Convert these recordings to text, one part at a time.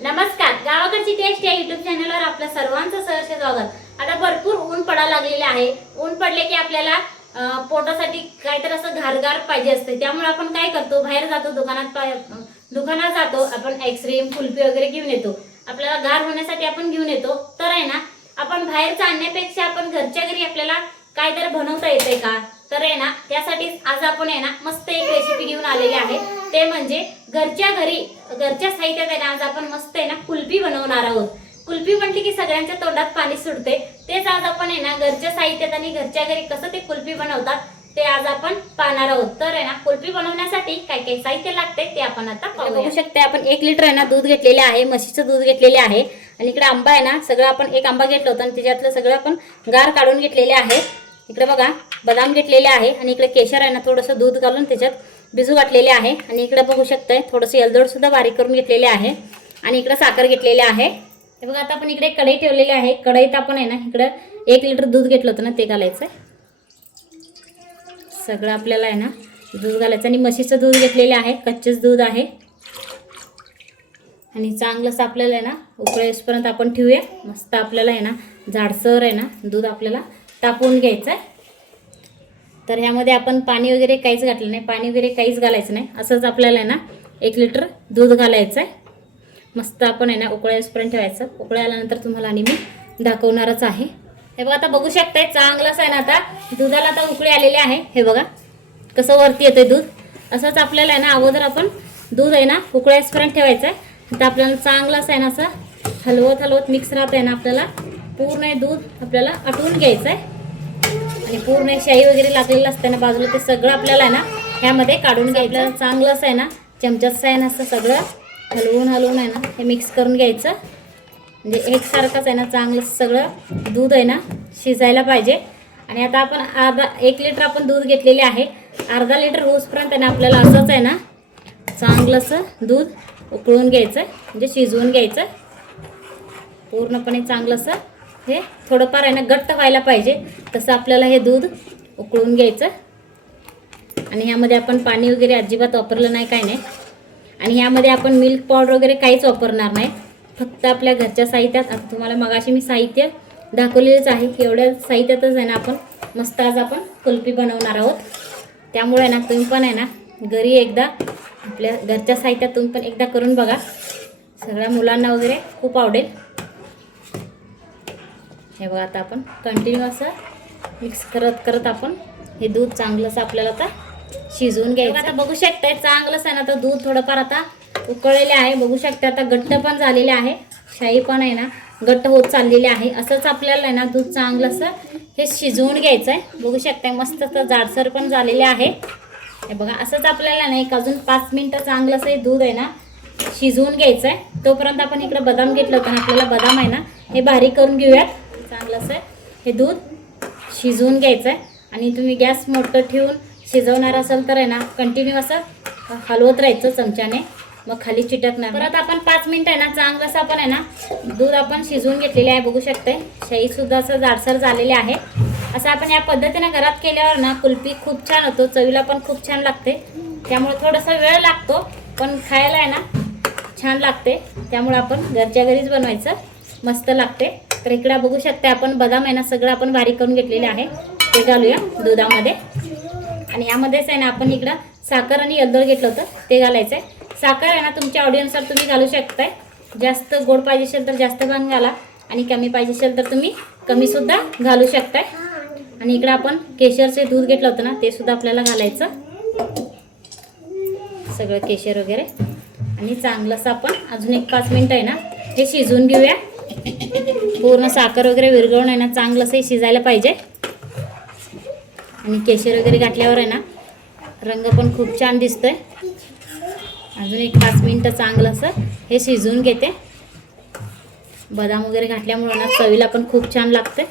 नमस्कार, गावाकडची टेस्ट या युट्यूब चॅनलवर आपल्या सर्वांचं सहर्ष स्वागत। आता भरपूर ऊन पडायला लागलेले आहे। ऊन पडले की आपल्याला पोटासाठी काहीतरी असं घारघार पाहिजे असते। त्यामुळे आपण काय करतो, बाहेर जातो, दुकानात जातो, आपण आईस्क्रीम कुल्फी वगैरे घेऊन येतो। आपल्याला गार होण्यासाठी आपण घेऊन येतो। तर आहे ना, आपण बाहेरचं आणण्यापेक्षा आपण घरच्या घरी आपल्याला काहीतरी बनवता येते का? तर आहे ना, त्यासाठी आज आपण आहे ना मस्त एक रेसिपी घेऊन आलेली आहे। ते म्हणजे घरच्या साहित्यात आहे ना आज आपण मस्त आहे ना कुल्फी बनवणार आहोत। कुल्फी म्हटली की सगळ्यांच्या तोंडात पाणी सुटते। तेच आज आपण आहे ना घरच्या साहित्यात आणि घरच्या घरी कसं ते कुल्फी बनवतात ते आज आपण पाहणार आहोत। तर आहे ना, कुल्फी बनवण्यासाठी काय काय साहित्य लागते ते आपण आता पाहूया। बघू शकता आपण 1 लिटर आहे ना दूध घेतलेले आहे, म्हशीचं दूध घेतलेले आहे। आणि इकडे आंबा आहे ना, सगळं आपण एक आंबा घेतला होता आणि त्याच्यातलं सगळं आपण गार काढून घेतलेले आहे। इकडे बघा बदाम घेतलेले आहे आणि इकडे केशर आहे ना थोडंसं दूध घालून त्याच्यात बिजू घातलेले आहे। आणि इकडे बघू शकताय थोडंसं एलदोड सुद्धा बारीक करून घेतलेले आहे। आणि इकडे साखर घेतलेली आहे। हे बघा आता आपण इकडे कढई ठेवलेली आहे। कढईत आपण आहे ना इकडे 1 लिटर दूध घेतलं होतं ना ते घालायचं आहे। सगळं आपल्याला आहे ना दूध घालायचं आणि म्हशीचं दूध घेतलेले आहे, कच्चेच दूध आहे। आणि चांगलंच आपल्याला आहे ना उकळेपर्यंत आपण ठेवूया। मस्त आपल्याला आहे ना जाडसर आहे ना दूध आपल्याला तापवून घ्यायचं आहे। तर ह्यामध्ये आपण पाणी वगैरे काहीच घातलं नाही, पाणी वगैरे काहीच घालायचं नाही। असंच आपल्याला आहे ना 1 लिटर दूध घालायचं आहे। मस्त आपण आहे ना उकळेपर्यंत ठेवायचं। उकळी आल्यानंतर तुम्हाला आणि मी दाखवणारच आहे। हे बघा आता बघू शकताय चांगलंच आहे ना आता दुधाला आता उकळी आलेली आहे। हे बघा कसं वरती येतंय दूध। असंच आपल्याला आहे ना अगोदर आपण दूध आहे ना उकळेपर्यंत ठेवायचं आहे। आता आपल्याला चांगलंच आहे ना असं हलवत मिक्स राहत आहे ना आपल्याला पूर्ण दूध आपल्याला आटवून घ्यायचं आहे। आणि पूर्ण शाई वगैरे लागलेलं असतं ना बाजूला ते सगळं आपल्याला आहे ना ह्यामध्ये काढून घ्यायचं। चांगलंच आहे ना चमच्याचं आहे ना असं सगळं हलवून आहे ना हे मिक्स करून घ्यायचं। म्हणजे एकसारखंच आहे ना चांगलं सगळं दूध आहे ना शिजायला पाहिजे। आणि आता आपण 1 लिटर आपण दूध घेतलेले आहे, अर्धा लिटर होसपर्यंत आहे ना आपल्याला असंच आहे ना चांगलंसं दूध उकळून घ्यायचं, म्हणजे शिजवून घ्यायचं पूर्णपणे। चांगलंसं हे थोडंफार आहे ना घट्ट व्हायला पाहिजे तसं आपल्याला हे दूध उकळून घ्यायचं। आणि ह्यामध्ये आपण पाणी वगैरे अजिबात वापरलं नाही, काय नाही। आणि ह्यामध्ये आपण मिल्क पावडर वगैरे काहीच वापरणार नाही, फक्त आपल्या घरच्या साहित्यात। आता तुम्हाला मगाशी मी साहित्य दाखवलेलंच आहे, एवढ्या साहित्यातच आहे ना आपण मस्त आज आपण कुल्फी बनवणार आहोत। त्यामुळे ना तुम्ही पण आहे ना घरी एकदा आपल्या घरच्या साहित्यात तुम्ही पण एकदा करून बघा, सगळ्या मुलांना वगैरे खूप आवडेल। हे बघा आता आपण कंटिन्यू असं मिक्स करत आपण हे दूध चांगलंसं आपल्याला आता शिजवून घ्यायचं। आता बघू शकताय चांगलंच आहे ना तर दूध थोडंफार आता उकळलेले आहे। बघू शकता आता घट्ट पण झालेले आहे, शाई पण आहे ना घट्ट होत चाललेली आहे। असंच आपल्याला आहे ना दूध चांगलंसं हे शिजवून घ्यायचं आहे। बघू शकताय मस्त तर जाडसर पण झालेले आहे। हे बघा असंच आपल्याला ना एक अजून 5 मिनिटं चांगलंसं हे दूध आहे ना शिजवून घ्यायचं आहे। तोपर्यंत आपण इकडे बदाम घेतलं होतं ना, आपल्याला बदाम आहे ना हे बारीक करून घेऊयात। चांगलंसं हे दूध शिजवून घ्यायचं आहे। आणि तुम्ही गॅस मोठं ठेवून शिजवणार असाल तर आहे ना कंटिन्यू असं हलवत राहायचं चमच्याने, मग खाली चिटकणार। परत आपण 5 मिनिटं आहे ना चांगलंसं आपण आहे ना दूध आपण शिजवून घेतलेले आहे। बघू शकते शाईसुद्धा असं जाडसर झालेले आहे। असं आपण या पद्धतीने घरात केल्यावर ना कुल्फी खूप छान होतो, चवीला पण खूप छान लागते। त्यामुळे थोडासा वेळ लागतो पण खायला आहे ना छान लागते। त्यामुळे आपण घरच्या घरीच बनवायचं, मस्त लागते। तर इकडे बघू शकता आपण बदाम आहे ना सगळं आपण बारीक करून घेतलेले आहे, ते घालूया दुधामध्ये। आणि यामध्येच आहे ना आपण इकडं साखर आणि एलदोड घेतलं होतं ते घालायचं आहे। साखर आहे ना तुमच्या ऑडियन्सनुसार तुम्ही घालू शकताय, जास्त गोड पाहिजे असेल तर जास्त पण घाला आणि कमी पाहिजे असेल तर तुम्ही कमीसुद्धा घालू शकताय। आणि इकडं आपण केशरचे दूध घेतलं होतं ना ते सुद्धा आपल्याला घालायचं, सगळं केशर वगैरे। आणि चांगलंसं आपण अजून एक 5 मिनिटं आहे ना हे शिजवून घेऊया। पूर्ण साखर वगैरे विरघळून आहे ना चांगलंसं हे शिजायला पाहिजे। आणि केशर वगैरे घातल्यावर आहे ना रंग पण खूप छान दिसतोय। अजून एक 5 मिनिटं चांगलंसं हे शिजवून घेते। बदाम वगैरे घातल्यामुळे ना चवीला पण खूप छान लागते।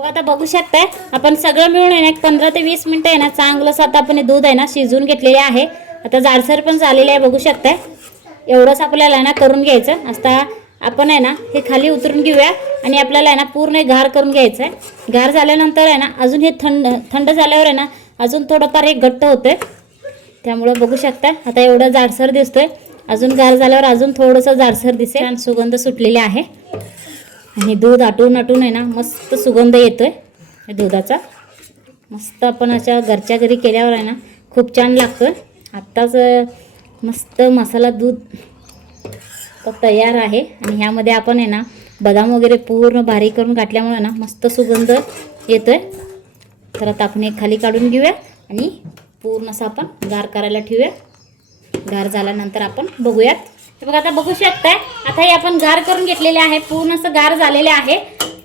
आता बघू शकताय आपण सगळं मिळून आहे ना 15 ते 20 मिनिटं आहे ना चांगलंसं आता आपण हे दूध आहे ना शिजवून घेतलेले आहे। आता जाडसर पण झालेले आहे, बघू शकताय। एवढंच आपल्याला आहे ना करून घ्यायचं। आता आपण आहे ना हे खाली उतरून घेऊया आणि आपल्याला आहे ना पूर्ण गार करून घ्यायचं आहे। गार झाल्यानंतर आहे ना अजून हे थंड झाल्यावर आहे ना अजून थोडंफार हे घट्ट होतंय। त्यामुळे बघू शकता आता एवढं जाडसर दिसतोय। अजून गार झाल्यावर अजून थोडंसं जाडसर दिसेल आणि सुगंध सुटलेले आहे. आणि दूध आटून आटून आहे ना मस्त सुगंध येतोय दुधाचा. मस्त आपण अशा घरच्या घरी केल्यावर आहे ना खूप छान लागतं. आत्ताच मस्त मसाला दूध तयार आहे. आणि ह्यामध्ये आपण आहे ना बदाम वगैरे पूर्ण बारीक करून घातल्यामुळे ना मस्त सुगंध येतोय. तर आता आपण हे खाली काढून घेऊया आणि पूर्ण असं आपण गार करायला ठेवूया. गार झाल्यानंतर आपण बघूयात. हे बघा आता बघू शकताय, आता हे आपण गार करून घेतलेले आहे, पूर्ण असं गार झालेले आहे.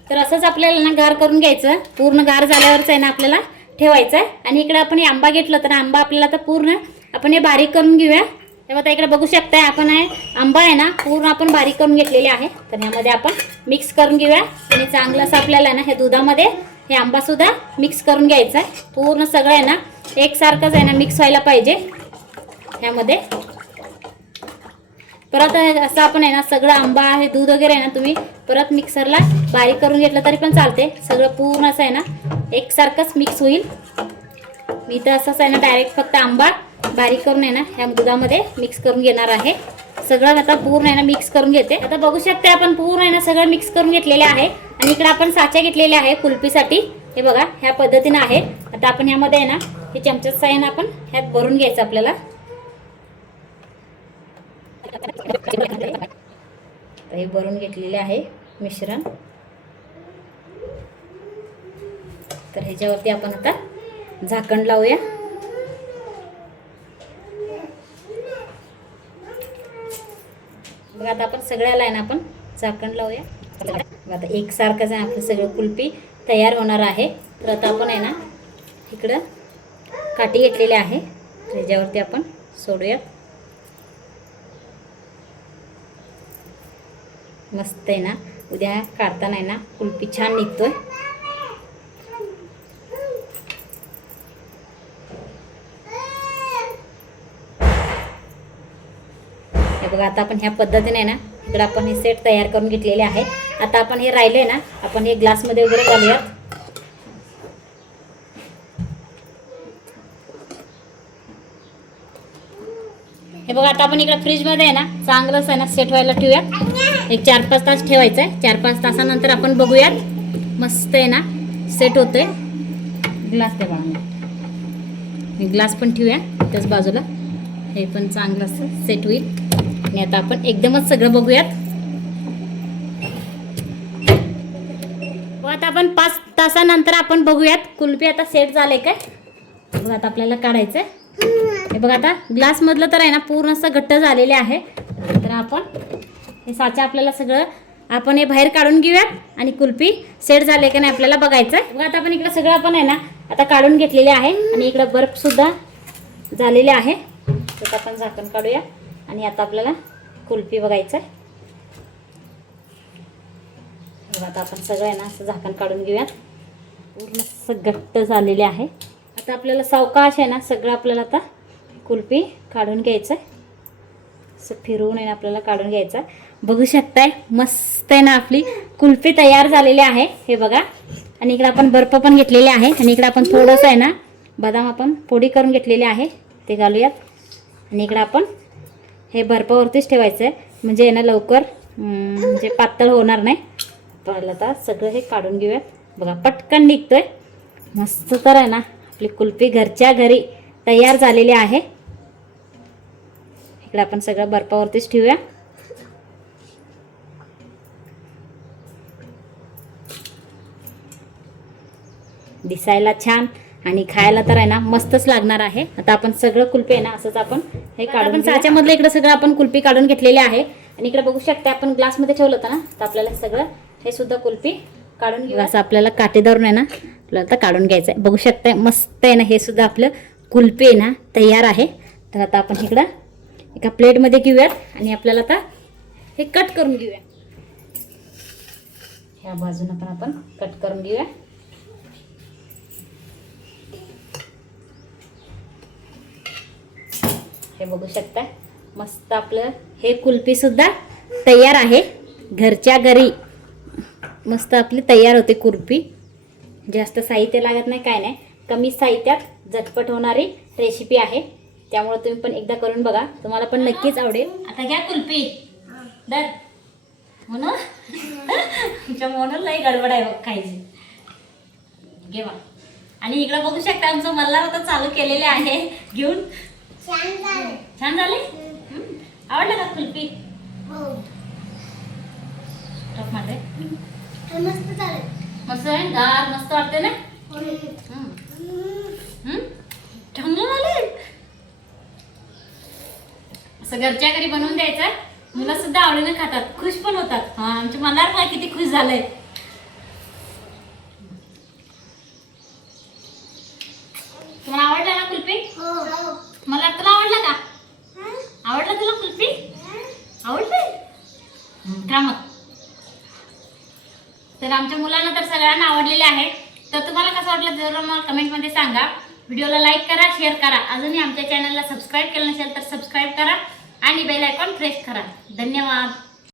तर असंच आपल्याला ना गार करून घ्यायचं. पूर्ण गार झाल्यावरच आहे ना आपल्याला ठेवायचं आहे. आणि इकडे आपण हे आंबा घेतलं तर आंबा आपल्याला आता पूर्ण आपण हे बारीक करून घेऊया. तेव्हा आता इकडे बघू शकताय आपण आंबा आहे ना पूर्ण आपण बारीक करून घेतलेले आहे. तर ह्यामध्ये आपण मिक्स करून घेऊया. आणि चांगलं असं आपल्याला ना हे दुधामध्ये हे आंबा सुद्धा मिक्स करून घ्यायचा आहे. पूर्ण सगळं आहे ना एकसारखंच आहे ना मिक्स व्हायला पाहिजे ह्यामध्ये. परत असं आपण आहे ना सगळं आंबा हे दूध वगैरे आहे ना तुम्ही परत मिक्सरला बारीक करून घेतलं तरी पण चालते. सगळं पूर्ण असं आहे ना एकसारखंच मिक्स होईल. मी तर असंच आहे ना डायरेक्ट फक्त आंबा बारीक करून आहे ना ह्या दुधामध्ये मिक्स करून घेणार आहे. सगळं आता पूर्ण आहे ना मिक्स करून घेते. आता बघू शकते आपण पूर्ण आहे ना सगळं मिक्स करून घेतलेले आहे. आणि इकडे आपण साच्या घेतलेले आहे कुल्फीसाठी. हे बघा ह्या पद्धतीने आहे. आता आपण ह्यामध्ये आहे ना हे चमच्याचं साह्याने आपण ह्यात भरून घ्यायचं आपल्याला. हे भरून घेतलेले आहे मिश्रण. तर ह्याच्यावरती आपण आता झाकण लावूया. बघा आता आपण सगळ्याला आहे ना आपण झाकण लावूया. आता एकसारखंच आहे आपलं सगळं कुल्फी तयार होणार आहे. तर आता आपण आहे ना इकडं काठी घेतलेली आहे, ह्याच्यावरती आपण सोडूया. मस्त आहे ना, उद्या काढताना आहे ना कुल्फी छान निघतोय. हे बघा आता आपण ह्या पद्धतीने आहे ना इकडे आपण हे सेट तयार करून घेतलेले आहे. आता आपण हे राहिले ना आपण हे ग्लासमध्ये वगैरे घालूयात. हे बघा आता आपण इकडे फ्रीजमध्ये आहे ना चांगलंच आहे ना सेट व्हायला ठेवूयात. एक 4-5 तास ठेवायचं आहे. 4-5 तासानंतर आपण बघूयात. मस्त आहे ना सेट होतोय. ग्लास ते बघा, ग्लास पण ठेवूया त्याच बाजूला. हे पण चांगलं असं सेट होईल. आणि आता आपण एकदमच सगळं बघूयात. आता आपण 5 तासानंतर आपण बघूयात कुल्फी आता सेट झाले काय. बघा आता आपल्याला काढायचं आहे. हे बघा आता ग्लास मधलं तर आहे ना पूर्ण असं घट्ट झालेले आहे. तर आपण हे साचा आपल्याला सगळं आपण हे बाहेर काढून घेऊयात आणि कुल्फी सेट झाले का नाही आपल्याला बघायचं आहे. बघा आता आपण इकडे सगळं आपण आहे ना आता काढून घेतलेले आहे. आणि इकडे बर्फ सुद्धा झालेले आहे. तर आपण झाकण काढूया आणि आता आपल्याला कुल्फी बघायचं आहे. बघा आता आपण सगळं आहे ना असं झाकण काढून घेऊयात. पूर्ण असं घट्ट झालेले आहे. आता आपल्याला सावकाश आहे ना सगळं आपल्याला आता कुल्फी काढून घ्यायचं आहे. असं फिरवून आहे ना आपल्याला काढून घ्यायचं आहे. बघू शकताय मस्त आहे ना आपली कुल्फी तयार झालेली आहे. हे बघा. आणि इकडे आपण बर्फ पण घेतलेले आहे. आणि इकडे आपण थोडंसं आहे ना बदाम आपण पोडी करून घेतलेले आहे ते घालूयात. आणि इकडे आपण हे बर्फावरतीच ठेवायचं आहे म्हणजे ना लवकर म्हणजे पातळ होणार नाही. पहिलं आता सगळं हे काढून घेऊयात. बघा पटकन निघतोय. मस्त तर आहे ना आपली कुल्फी घरच्या घरी तयार झालेली आहे. इकडे आपण सगळं बर्फावरतीच ठेवूया. दिसायला छान आणि खायला तर आहे ना मस्तच लागणार आहे. आता आपण सगळं कुल्फी आहे ना असंच आपण हे काढून साच्यामधलं इकडे सगळं आपण कुल्फी काढून घेतलेले आहे. आणि इकडे बघू शकता आपण ग्लासमध्ये ठेवलं होतं ना तर आपल्याला सगळं हे सुद्धा कुल्फी काढून घेऊ. असं आपल्याला काटे धरून आहे ना आपल्याला आता काढून घ्यायचं आहे. बघू शकता मस्त आहे ना हे सुद्धा आपलं कुल्फी आहे ना तयार आहे. तर आता आपण इकडं एका प्लेटमध्ये घेऊयात आणि आपल्याला आता हे कट करून घेऊया. ह्या बाजूने पण आपण कट करून घेऊया. हे बघू शकता मस्त आपलं हे कुल्फी सुद्धा तयार आहे. घरच्या घरी मस्त आपली तयार होते कुल्फी. जास्त साहित्य लागत नाही काय नाही, कमी साहित्यात झटपट होणारी रेसिपी आहे. त्यामुळे तुम्ही पण एकदा करून बघा, तुम्हाला पण नक्कीच आवडेल. आता घ्या कुल्फी दर म्हणून तुमच्या म्हणून लई गडबड आहे बघ खायची. घे बा. आणि इकडं बघू शकता आमचं मल्हार आता चालू केलेले आहे घेऊन. छान झाले. आवडलं का कुल्फी? मस्त आहे, गार मस्त वाटते ना. चांगलं झाले. असं घरच्या घरी बनवून द्यायचं, मुलं सुद्धा आवडीने खातात, खुश पण होतात. हा आमचे मल्हार पण किती खुश झाले. तुम्हाला आवडला ना कुल्फी? मला तुला आवडला का? आवडला तुला कुल्फी? आवडली का मग? तर आमच्या मुलांना तर सगळ्यांना आवडलेले आहे. तर तुम्हाला कसं वाटलं जरूर मला कमेंटमध्ये सांगा. व्हिडिओला लाईक करा, शेअर करा. अजूनही आमच्या चॅनलला सबस्क्राईब केलं नसेल तर सबस्क्राईब करा आणि बेल आयकॉन प्रेस करा. धन्यवाद.